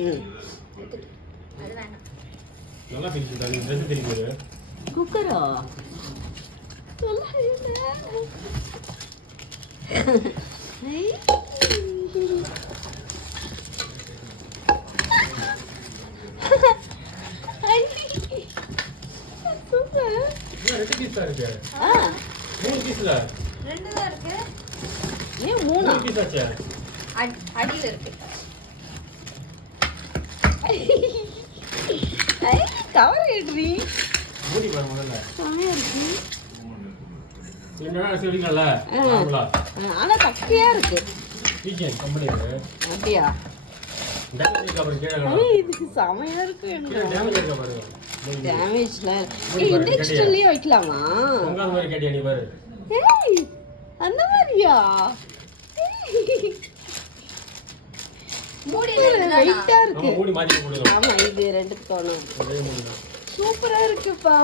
அது வேண்டாம். நல்லா பிரிச்சுடா நீ ரெண்டு தெரியுது. குக்கரா? நல்லா இல்ல. சூப்பர். ரெண்டு பீஸ் தான் இருக்கு. மூணு பீஸ்ல. ரெண்டு தான் இருக்கு. ஏன் மூணு பீஸ் ஆச்சு? அடியில இருக்கு. கவர் எடுறி. மூடி பாரு முதல்ல. செமையா இருக்கு. என்னடா சொல்றீங்கல்ல? நார்மலா. ஆனா தக்கையா இருக்கு. வீக்கெண்ட் கம்பெனி இருக்கு. அப்படியா? டேமேஜ் கவர் கேளங்க. இது செமையா இருக்கு எனக்கு. Damage cover. டேமேஜ்ல. இண்டக்ஷன்லயே வைக்கலாமா? உங்க மாதிரி கேட்டியா நீ பாரு. ஏய் அந்த மாதிரியா? மூடி வெயிட்டா இருக்கு. மூடி மாத்தி போடுங்க. ஆமா இது ரெண்டு தோணும். ஒரே மூடி தான். சூப்பரா இருக்குப்பா.